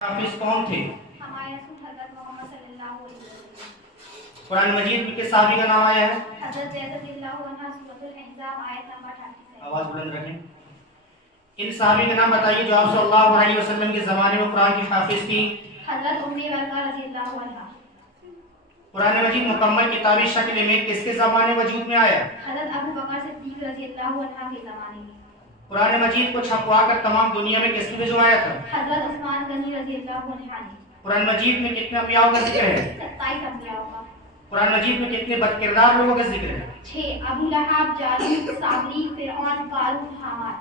हाफिज कौन थे? हमारे रसूल हज़रत मोहम्मद सल्लल्लाहु अलैहि वसल्लम। कुरान मजीद में किस सहाबी का नाम आया है? हज़रत ज़ैद रज़ियल्लाहु अन्हा, सूरतुल अहज़ाब आयत नंबर 38। आवाज बुलंद रखें। इन सहाबी का नाम बताइए जो आप सल्लल्लाहु अलैहि वसल्लम के ज़माने में कुरान की हाफिज थी। हज़रत उम्मे वर्का रज़ियल्लाहु अन्हा। कुरान मजीद मुकम्मल किताबी शक्ल में किसके ज़माने में वजूद में आया? हज़रत अबू बकर सिद्दीक़ रज़ियल्लाहु अन्हा के ज़माने में। कुरान मजीद को छपवा कर तमाम दुनिया में किसने भिजवाया था? हज़रत उस्मान गनी रज़ियल्लाहु अन्हा ने। कुरान मजीद में कितने अंबियाओं का जिक्र है? 27 अंबियाओं का। कुरान मजीद में कितने बदकिरदार लोगों का जिक्र है? 6। अबू लहब, जालूत, साबरी, फिरऔन, कारून, हामान।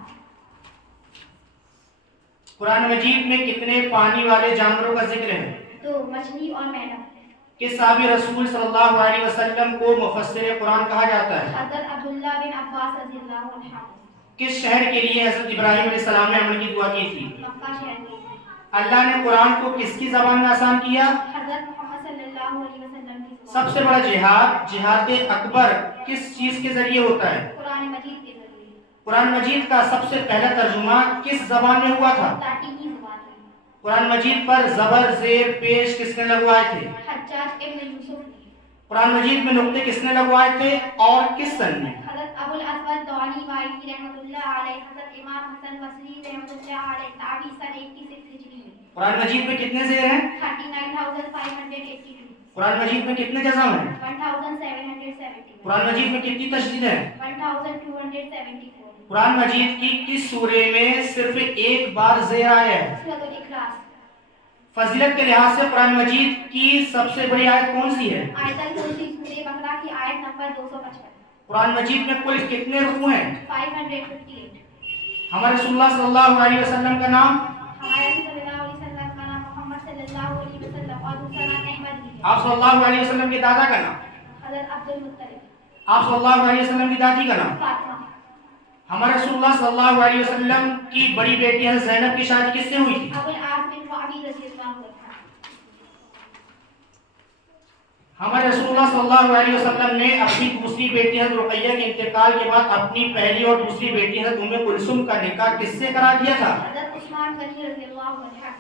कुरान मजीद में कितने पानी वाले जानवरों का जिक्र है? 2। मछली और मेंढक। किस सहाबी रसूल सल्लल्लाहु अलैहि वसल्लम को मुफस्सिर कुरान कहा जाता है? हज़रत अब्दुल्ला बिन अब्बास रज़ियल्लाहु अन्हा। किस शहर के लिए हज़रत इब्राहीम अलैहिस्सलाम ने अमन की दुआ की थी? मक्का शहर के लिए। अल्लाह ने कुरान को किसकी ज़बान में आसान किया? हज़रत मोहम्मद सल्लल्लाहु अलैहि वसल्लम की ज़ुबान। सबसे बड़ा जिहाद जिहाद अकबर किस चीज के जरिए होता है? कुरान मजीद के जरिए। कुरान मजीद का सबसे पहला तर्जुमा किस जबान में हुआ था? लातीनी ज़ुबान में। कुरान मजीद पर जबर जेर पेश किसने लगवाए थे? हज्जाज इब्न यूसुफ ने। कुरान मजीद में नुक्ते किसने लगवाए थे और किस सन में? हज़रत अबुल अस्वद दौली वाइली रहमतुल्लाह अलैह, हज़रत इमाम हसन बसरी रहमतुल्लाह अलैह, ताबी सन 86 हिजरी में। कुरान मजीद में कितने जेर हैं? 39,582। कुरान मजीद में कितने जज़म हैं? 1,770। कुरान मजीद में कितनी तशदीद है? 1,274। कुरान मजीद की किस सूरे में सिर्फ एक बार जेर आया है? सूरतुल इखलास। फजीलत के लिहाज से कुरान मजीद की सबसे बड़ी आयत कौन सी है? आयतल कुर्सी, सूरह बकरा की आयत नंबर 255। कुरान मजीद में कुल कितने रुकू हैं? 558। हमारे रसूलुल्लाह सल्लल्लाहु अलैहि वसल्लम का नाम? हमारे रसूल सल्लल्लाहु अलैहि वसल्लम का नाम मोहम्मद सल्लल्लाहु अलैहि वसल्लम और दूसरा नाम अहमद भी है। आप सल्लल्लाहु अलैहि वसल्लम के दादा का नाम? हज़रत अब्दुल मुत्तलिब। आप सल्लल्लाहु अलैहि वसल्लम की दादी का नाम? फातिमा। हमारे रसूलुल्लाह सल्लल्लाहु अलैहि वसल्लम की बड़ी बेटी हज़रत ज़ैनब की शादी किससे हुई थी? अबुल आस बिन रबी रज़ियल्लाहु अन्हु। हमारे रसूलुल्लाह सल्लल्लाहु अलैहि वसल्लम ने अपनी दूसरी बेटी हज़रत रुक़ैया के इंतकाल के बाद अपनी पहली और दूसरी बेटी हज़रत उम्मे कुलसुम का निकाह किससे करा दिया था? हज़रत उस्मान गनी रज़ियल्लाहु अन्हु।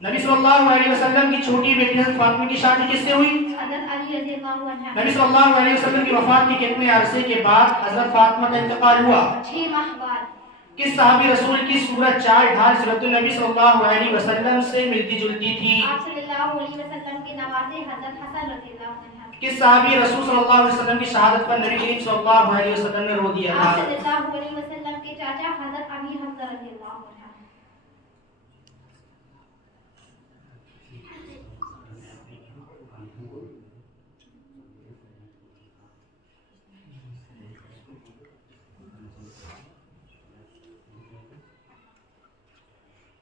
नबी सल्लल्लाहु अलैहि वसल्लम की छोटी बेटी हज़रत फातिमा की शादी किससे हुई? हज़रत अली रज़ियल्लाहु अन्हु। नबी सल्लल्लाहु अलैहि वसल्लम की वफात के कितने अरसे के बाद हज़रत फातिमा का इंतकाल हुआ? 6 माह बाद। किस सहाबी रसूल की सूरत चाल ढाल सूरत नबी सल्लल्लाहु अलैहि वसल्लम से मिलती जुलती थी? आप सल्लल्लाहु अलैहि वसल्लम के नवासे हज़रत हसन रज़ियल्लाहु अन्हु। किस सहाबी रसूल सल्लल्लाहु अलैहि वसल्लम की शहादत पर नबी करीम सल्लल्लाहु अलैहि वसल्लम ने रो दिया था? आप सल्लल्लाहु अलैहि वसल्लम के चाचा हज़रत अमीर हमज़ा रज़ियल्लाहु अन्हु।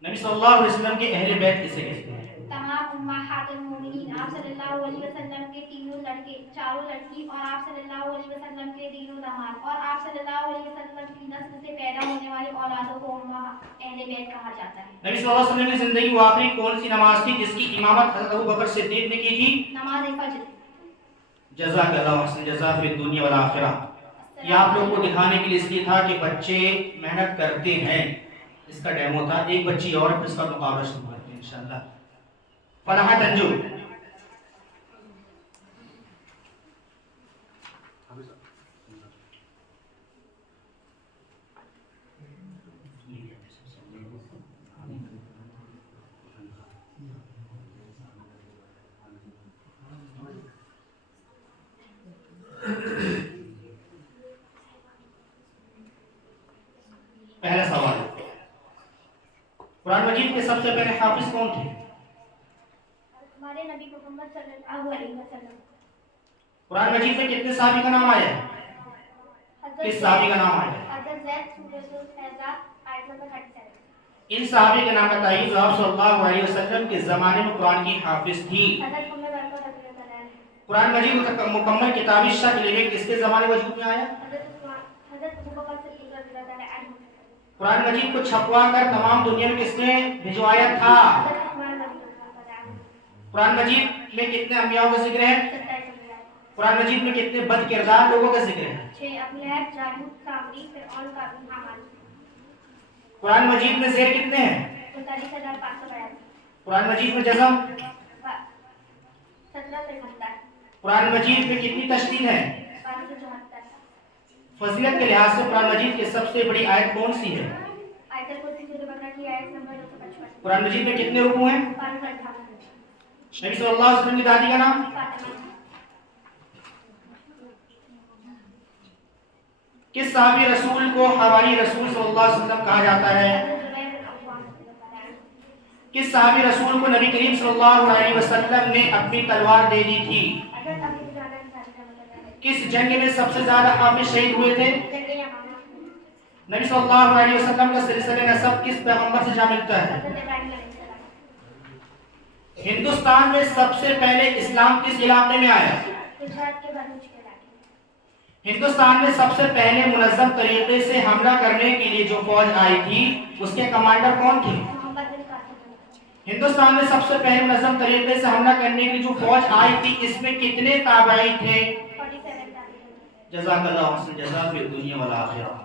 नबी सल्लल्लाहु अलैहि वसल्लम के अहले बैत किसे कहते हैं? तमाम उम्महातुल मोमिनीन, आप सल्लल्लाहु अलैहि वसल्लम के तीनों लड़के, चारों लड़की और आप सल्लल्लाहु अलैहि वसल्लम के तीनों दामाद और आप सल्लल्लाहु अलैहि वसल्लम की नस्ल से पैदा होने वाले औलादों को अहले बैत कहा जाता है। नबी सल्लल्लाहु अलैहि वसल्लम की जिंदगी में आखिरी कौन सी नमाज थी जिसकी इमामत हज़रत अबू बकर सिद्दीक ने की थी? नमाज फज्र। जज़ाकल्लाहु हसन जज़ा फिद दुनिया वल आखिरह। ये आप लोगों को दिखाने के लिए इसलिए था कि बच्चे मेहनत करते हैं, इसका डेमो था। एक बच्ची और इसका मुकाबला शुरू करते हैं इंशाअल्लाह। फलाह तंजू। पहला सवाल, कुरान मजीद के सबसे पहले हाफिज कौन थे? हमारे नबी मोहम्मद सल्लल्लाहु अलैहि वसल्लम। कुरान मजीद में कितने सहाबी का नाम आया है? किस सहाबी का नाम आया है? हज़रत ज़ैद, सूरतुल अहज़ाब आयत नंबर 37। इन सहाबी के नाम बताइए जो आप सल्लल्लाहु अलैहि वसल्लम के ज़माने में कुरान की हाफिज थी। हज़रत उम्मे वर्का रज़ियल्लाहु अन्हा। कुरान मजीद मुकम्मल किताबी शक्ल में किसके ज़माने में वजूद में आया? हज़रत अबू बकर सिद्दीक़ रज़ियल्लाहु अन्हु। कुरान मजीद को छपवा कर तमाम दुनिया में किसने भिजवाया था? हज़रत उस्मान रज़ियल्लाहु अन्हु। कुरान मजीद में कितने अंबियाओं का जिक्र है? 27 अंबिया। कुरान मजीद में कितने बदकिरदार लोगों का जिक्र है? 6। अबू लहब, जालूत, साबरी, फिरऔन, कारून, हामान। कुरान मजीद में ज़ेर कितने हैं? 39,582। قرآن مجید میں جزم 1773 قرآن مجید میں کتنی تشدید ہے 574 فضیلت کے لحاظ سے قرآن مجید کی سب سے بڑی آیت کون سی ہے آیت الکرسی سورہ بقرہ کی آیت نمبر 255 قرآن مجید میں کتنے رکوع ہیں 558 نبی صلی اللہ علیہ وسلم کی دادی کا نام فاطمہ کس صحابی رسول کو حواری رسول صلی اللہ علیہ وسلم کہا جاتا ہے حضرت زبیر بن عوام رضی اللہ عنہ کس صحابی رسول کو نبی کریم صلی اللہ علیہ وسلم نے اپنی تلوار دے دی تھی حضرت ابو دجانہ انصاری رحمۃ اللہ علیہ کس جنگ میں سب سے زیادہ حافظ شہید ہوئے تھے جنگ یمامہ نبی صلی اللہ علیہ وسلم کا سلسلہ نسب کس پیغمبر سے جا ملتا ہے حضرت ابراہیم علیہ السلام ہندوستان میں سب سے پہلے اسلام کس علاقے میں آیا گجرات کے بھروچ کے علاقے ہندوستان میں سب سے پہلے منظم طریقے سے حملہ کرنے کے لیے جو فوج آئی تھی اس کے کمانڈر کون تھے محمد بن قاسم ہندوستان میں سب سے پہلے منظم طریقے سے حملہ کرنے کے لیے جو فوج آئی تھی اس میں کتنے تابعی تھے 47 تاریخ جزاک اللہ حسن جزا فی الدنیا والآخرہ